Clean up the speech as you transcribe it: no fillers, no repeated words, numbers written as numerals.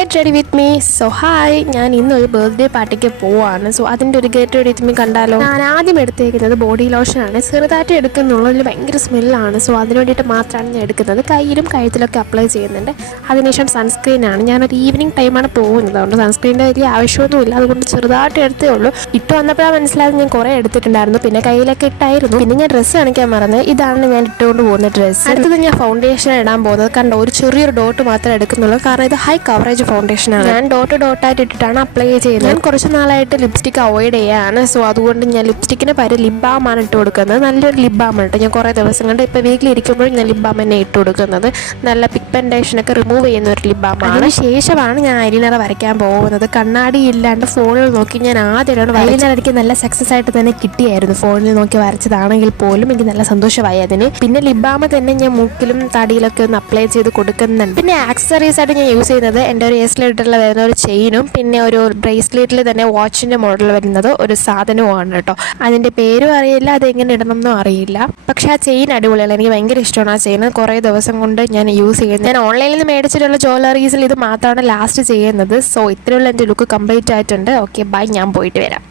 Get ready with me. So hi, ഞാൻ ഇന്നൊരു birthday പാർട്ടിക്ക് പോവാണ്. സോ അതിൻ്റെ ഒരു ഗെറ്റ് റെഡി വിത്ത് മീ കണ്ടാലോ. ഞാൻ ആദ്യം എടുത്തേക്കുന്നത് ബോഡി ലോഷനാണ്. ചെറുതായിട്ട് എടുക്കുന്നുള്ളതിൽ ഭയങ്കര സ്മെല്ലാണ്. സോ അതിന് വേണ്ടിയിട്ട് മാത്രമാണ് ഞാൻ എടുക്കുന്നത്. കയ്യിലും കഴുത്തിലൊക്കെ അപ്ലൈ ചെയ്യുന്നുണ്ട്. അതിനുശേഷം സൺസ്ക്രീനാണ്. ഞാനൊരു ഈവനിങ് ടൈമാണ് പോകുന്നത്, അതുകൊണ്ട് സൺസ്ക്രീനിൻ്റെ വലിയ ആവശ്യമൊന്നുമില്ല. അതുകൊണ്ട് ചെറുതായിട്ട് എടുത്തേ ഉള്ളൂ. ഇട്ട് വന്നപ്പോഴാണ് മനസ്സിലായത് ഞാൻ കുറേ എടുത്തിട്ടുണ്ടായിരുന്നു. പിന്നെ കയ്യിലൊക്കെ ഇട്ടായിരുന്നു. പിന്നെ ഞാൻ ഡ്രസ്സ് കാണിക്കാൻ മറന്ന്. ഇതാണ് ഞാൻ ഇട്ടുകൊണ്ട് പോകുന്ന ഡ്രസ്സ്. അടുത്തത് ഞാൻ ഫൗണ്ടേഷൻ ഇടാൻ പോകുന്നത്. കണ്ടോ, ഒരു ചെറിയൊരു ഡോട്ട് മാത്രമേ എടുക്കുന്നുള്ളൂ, കാരണം ഇത് ഹൈ കവറേജ് ഫൗണ്ടേഷനാണ്. ഞാൻ ഡോട്ടായിട്ട് ഇട്ടിട്ടാണ് അപ്ലൈ ചെയ്യുന്നത്. ഞാൻ കുറച്ച് നാളായിട്ട് ലിപ്സ്റ്റിക് അവോയ്ഡ് ചെയ്യാണ്. സോ അതുകൊണ്ട് ഞാൻ ലിപ്സ്റ്റിക്കിന് പകരം ലിപ് ബാമാണ് ഇട്ട് കൊടുക്കുന്നത്. നല്ലൊരു ലിപ് ബാം ഇട്ട് ഞാൻ കുറേ ദിവസം കൊണ്ട് ഇപ്പോൾ വീട്ടിലിരിക്കുമ്പോഴും ഞാൻ ലിപ് ബാം തന്നെ ഇട്ട് കൊടുക്കുന്നത്. നല്ല പിഗ്മെന്റേഷനൊക്കെ റിമൂവ് ചെയ്യുന്ന ഒരു ലിപ് ബാമാണ്. അതിന് ശേഷമാണ് ഞാൻ ഐലൈനർ വരയ്ക്കാൻ പോകുന്നത്. കണ്ണാടി ഇല്ലാണ്ട് ഫോണിൽ നോക്കി ഞാൻ ആദ്യമായിട്ട് ഐലൈനർ എനിക്ക് നല്ല സക്സസ് ആയിട്ട് തന്നെ കിട്ടിയായിരുന്നു. ഫോണിൽ നോക്കി വരച്ചതാണെങ്കിൽ പോലും എനിക്ക് നല്ല സന്തോഷമായി അതിന്. പിന്നെ ലിപ് ബാം തന്നെ ഞാൻ മൂക്കിലും തടിയിലൊക്കെ ഒന്ന് അപ്ലൈ ചെയ്ത് കൊടുക്കുന്നുണ്ട്. പിന്നെ ആക്സസറീസ് ആയിട്ട് ഞാൻ യൂസ് ചെയ്യുന്നത് എൻ്റെ ഒരു ബ്രേസ്ലെറ്റിൽ വരുന്ന ഒരു ചെയിനും പിന്നെ ഒരു ബ്രേസ്ലെറ്റിൽ തന്നെ വാച്ചിൻ്റെ മോഡൽ വരുന്നത് ഒരു സാധനവുമാണ് കേട്ടോ. അതിൻ്റെ പേരും അറിയില്ല, അതെങ്ങനെ ഇടണം എന്നും അറിയില്ല. പക്ഷേ ആ ചെയിൻ അടിപൊളിയാണ്, എനിക്ക് ഭയങ്കര ഇഷ്ടമാണ് ആ ചെയിൻ. കുറേ ദിവസം കൊണ്ട് ഞാൻ യൂസ് ചെയ്യുന്നത്. ഞാൻ ഓൺലൈനിൽ നിന്ന് മേടിച്ചിട്ടുള്ള ജ്വല്ലറീസിൽ ഇത് മാത്രമാണ് ലാസ്റ്റ് ചെയ്യുന്നത്. സോ ഇത്രയുള്ള എൻ്റെ ലുക്ക് കംപ്ലീറ്റ് ആയിട്ടുണ്ട്. ഓക്കെ ബൈ, ഞാൻ പോയിട്ട് വരാം.